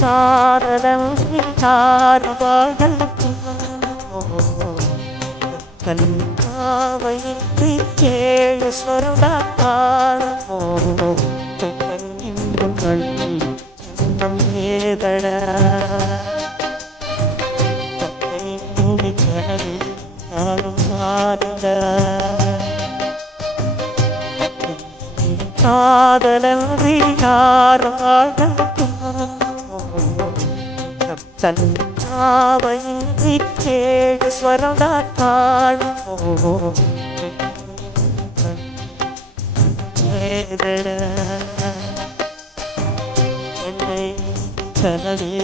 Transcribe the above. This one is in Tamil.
காதலம் யாருவார்கள் கல்பாவையின்றி ஏழு சொருடாமோ ஏதட காதலன்றி யாராக தன்னாவையின்றி ஏழு ஸ்வரதாத்தாள் என்னை கனவே